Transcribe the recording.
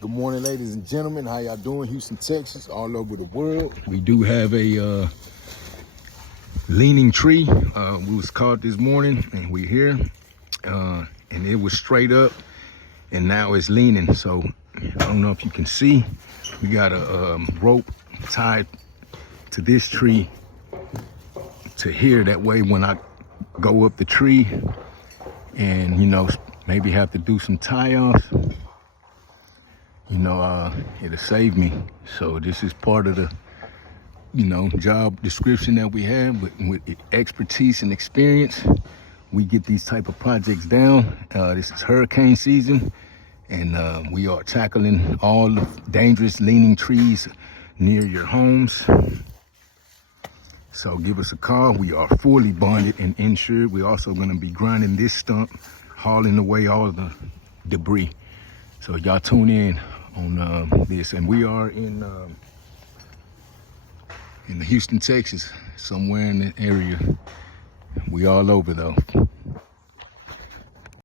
Good morning, ladies and gentlemen. How y'all doing? Houston, Texas, all over the world. We do have a leaning tree. We was caught this morning, and we're here. And it was straight up, and now it's leaning. So I don't know if you can see. We got a rope tied to this tree to here. That way, when I go up the tree, and maybe have to do some tie-offs, it'll save me. So this is part of the job description that we have. With expertise and experience, we get these type of projects down. This is hurricane season, and we are tackling all the dangerous leaning trees near your homes. So give us a call. We are fully bonded and insured. We're also going to be grinding this stump, hauling away all of the debris. So y'all tune in on this. And we are in Houston, Texas, somewhere in the area. We all over though.